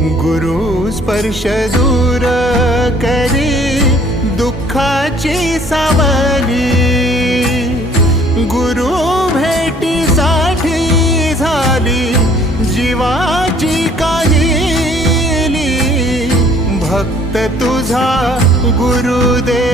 गुरु स्पर्श दूर करी दुःखाची सावली, गुरु भेटीसाठी झाली जीवाची काहिली। भक्त तुझा गुरुदेव